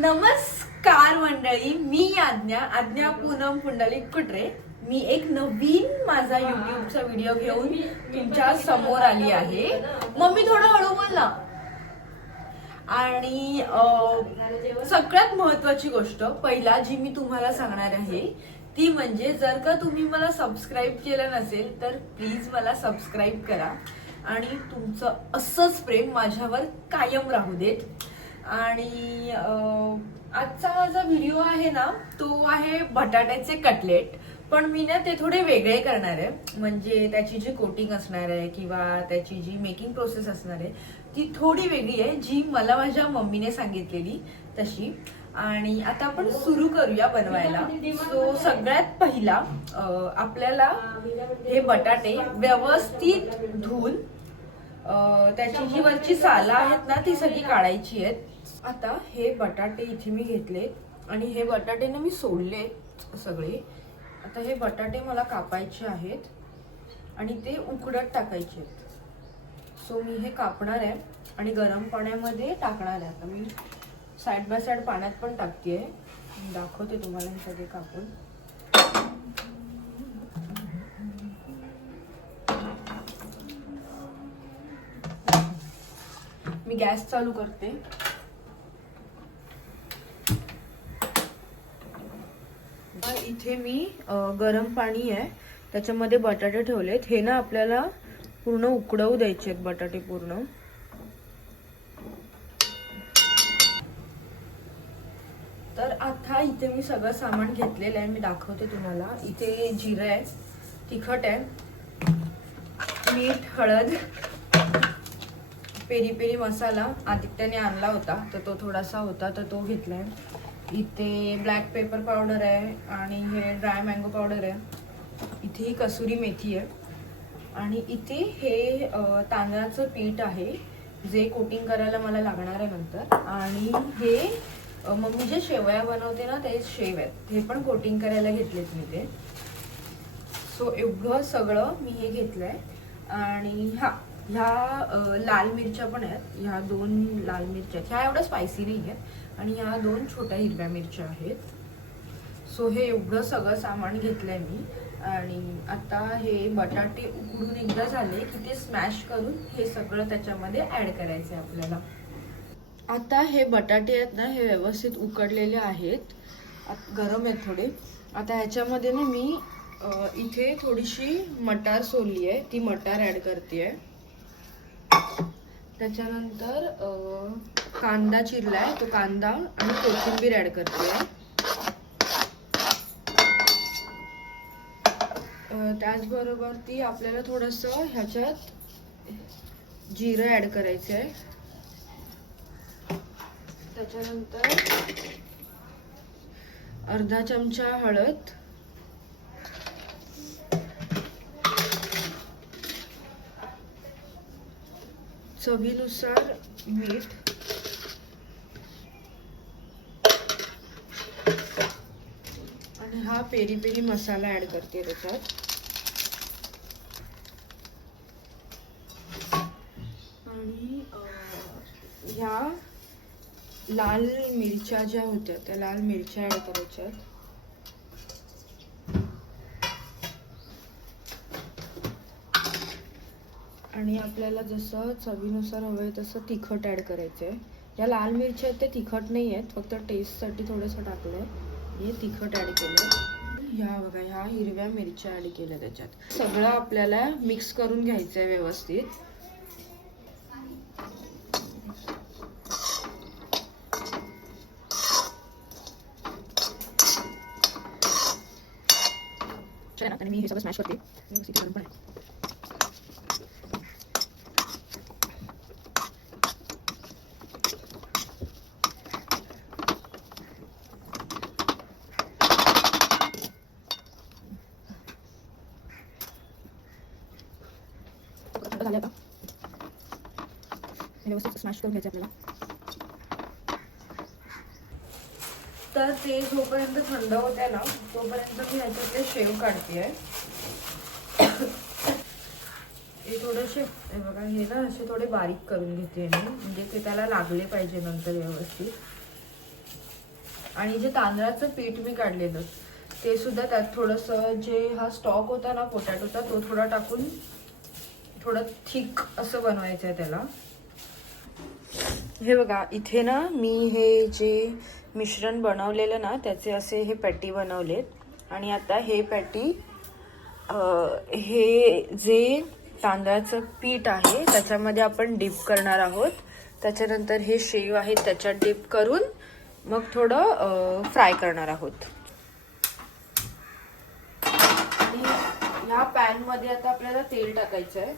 नमस्कार मंडळी, मी आज्ञा पूनम पुंडलिक कुटरे. मी एक नवीन माझा युट्यूबचा व्हिडिओ घेऊन तुमच्या समोर आली आहे. मम्मी थोडं हळू बोल ना. आणि सगळ्यात महत्वाची गोष्ट पहिला जी मी तुम्हाला सांगणार आहे ती म्हणजे जर का तुम्ही मला सबस्क्राईब केलं नसेल तर प्लीज मला सबस्क्राईब करा आणि तुमचं असंच प्रेम माझ्यावर कायम राहू देत. आणि आजचा माझा व्हिडिओ आहे ना तो आहे बटाट्याचे कटलेट. पण मी ना ते थोडे वेगळे करणार आहे. म्हणजे त्याची जी कोटिंग असणार आहे किंवा त्याची जी मेकिंग प्रोसेस असणार आहे ती थोडी वेगळी आहे, जी मला माझ्या मम्मीने सांगितलेली तशी. आणि आता आपण सुरू करूया बनवायला. सो सगळ्यात पहिला आपल्याला हे बटाटे व्यवस्थित धुवून त्याची जी वरची सालं आहेत ना ती सगळी काढायची आहेत. आता हे बटाटे इथे मी घेतले आणि हे बटाटे ना मी सोडले सगळे. आता हे बटाटे मला कापायचे आहेत आणि ते उकडत टाकायचे आहेत. सो मी हे कापणार आहे आणि गरम पाण्यामध्ये टाकणार आहे. आता मी साइड बाय साइड पाण्यात पण टाकते, दाखवते तुम्हाला हे सगळे कापून. मी गॅस चालू करते. इथे मी गरम पाणी आहे त्याच्यामध्ये बटाटे ठेवलेत. हे ना आपल्याला पूर्ण उकडवू द्यायचे आहेत बटाटे पूर्ण. तर आता इथे मी सगळं सामान घेतलेलं आहे, मी दाखवते तुम्हाला. इथे जिरं आहे, तिखट आहे, मीठ, हळद, पेरी पेरी मसाला आदित्यने आणला होता तर तो थोडासा होता तर तो घेतलाय. इथे ब्लॅक पेपर पावडर आहे आणि हे ड्राय मँगो पावडर आहे. इथे ही कसुरी मेथी आहे आणि इथे हे तांदळाचं पीठ आहे जे कोटिंग करायला मला लागणार आहे नंतर. आणि हे मम्मी जे शेवया बनवते ना ते शेव आहेत, हे पण कोटिंग करायला घेतलेत मी ते. सो एवढं सगळं मी हे घेतलंय. आणि ह्या लाल मिरच्या पण आहेत, ह्या 2 लाल मिरच्या. ह्या एवढ्या स्पायसी नाही आहेत आणि ह्या 2 छोट्या हिरव्या मिरच्या आहेत. सो हे एवढं सगळं सामान घेतलंय मी. आणि आता हे बटाटे उकडून एकदा झाले की ते स्मॅश करून हे सगळं त्याच्यामध्ये ऍड करायचंय आपल्याला. आता हे बटाटे आहेत ना हे व्यवस्थित उकडलेले आहेत, गरम आहेत थोडे. आता ह्याच्यामध्ये ना मी इथे थोडीशी मटार सोलली आहे, ती मटार ऍड करते. त्याच्यानंतर कांदा चिरलाय तो कांदा आणि कोथिंबीर ऍड करते. त्याचबरोबर ती आपल्याला थोडंसं ह्याच्यात जिरं ऍड करायचंय. त्याच्यानंतर अर्धा चमचा हळद, चवीनुसार मीठ, आणि हा पेरी पेरी मसाला ऍड करते त्याच्यात. आणि ह्या लाल मिरच्या ज्या होत्या त्या लाल मिरच्या ऍड करायच्यात. आणि आपल्याला जसं चवीनुसार हवंय तसं तिखट ऍड करायचंय. या लाल मिरच्या आहेत ते तिखट नाही आहेत, फक्त टेस्टसाठी थोडंसं टाकलंय. हे तिखट ऍड केलं. ह्या बघा ह्या हिरव्या मिरच्या ऍड केल्या त्याच्यात. सगळं आपल्याला मिक्स करून घ्यायचंय व्यवस्थित. आणि मी हे सगळं स्मॅश करते व्यवस्थित. गरम पण आहे. झाले आता व्यवस्थित स्मॅश करून घ्यायचं आपल्याला. तर ते जोपर्यंत थंड होते ना तोपर्यंत मी ह्याच्यातले शेव काढते. हे थोडेसे बघा हे ना असे थोडे बारीक करून घेते मी, म्हणजे ते त्याला लागले पाहिजे नंतर व्यवस्थित. आणि जे तांदळाचं पीठ मी काढलेलं ते सुद्धा त्यात थोडंसं, जे हा स्टॉक होता ना पोटॅटोचा, तो थोडा टाकून थोडं थिक असं बनवायचं आहे त्याला. हे बघा इथे ना मी हे जे मिश्रण बनवलेलं ना त्याचे असे हे पॅटी बनवलेत. आणि आता हे पॅटी हे जे तांदळाचं पीठ आहे त्याच्यामध्ये आपण डिप करणार आहोत. त्याच्यानंतर हे शेव आहे त्याच्यात डिप करून मग थोडं फ्राय करणार आहोत. आणि ह्या पॅन मध्ये आता आपल्याला तेल टाकायचं आहे.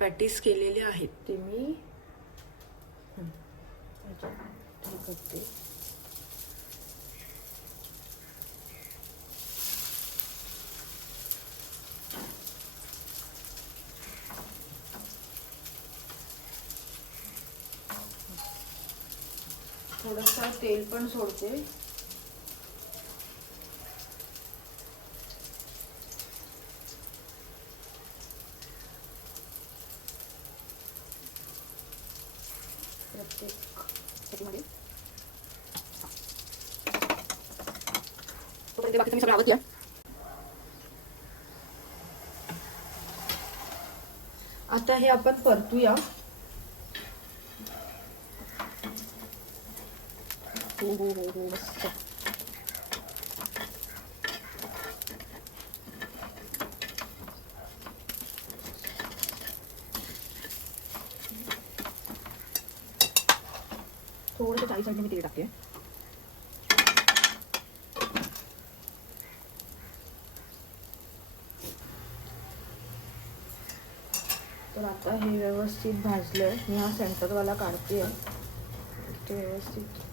पॅटीस केलेले आहेत ते मी करते. थोडंसं तेल पण सोडते. आता हे आपण परतूया. थोडंसं 40 मिनिट मी तेल टाकते. तर आता हे व्यवस्थित भाजलंय. मी हा सेंटरवाला काढते. ते व्यवस्थित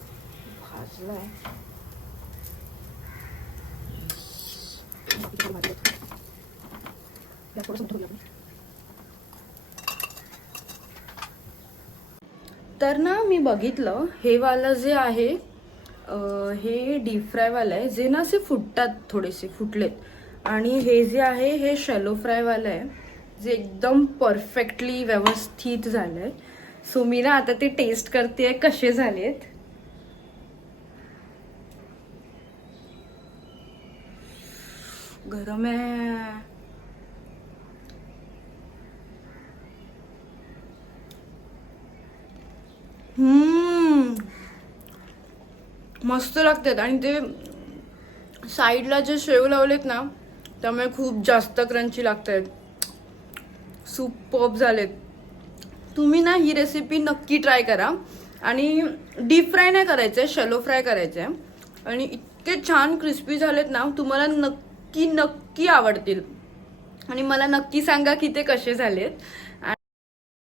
भाजलाय. तर ना मी बघितलं हे वाला जे आहे हे डीप फ्राय वाला आहे, जे ना असे फुटतात, थोडेसे फुटलेत. आणि हे जे आहे हे शॅलो फ्राय वाला आहे, जे एकदम परफेक्टली व्यवस्थित झालंय. सो मी ना आता ते टेस्ट करते कसे झालेत. गरम आहे. मस्त लागतात. आणि ते साईडला जे शेव लावलेत ना त्यामुळे खूप जास्त क्रंची लागतात. सुपर्ब झालेत. तुम्ही ना ही रेसिपी नक्की ट्राय करा. आणि डीप फ्राय नाही करायचंय, शॅलो फ्राय करायचंय. आणि इतके छान क्रिस्पी झालेत ना, तुम्हाला नक्की नक्की आवडतील. आणि मला नक्की सांगा की ते कसे झालेत.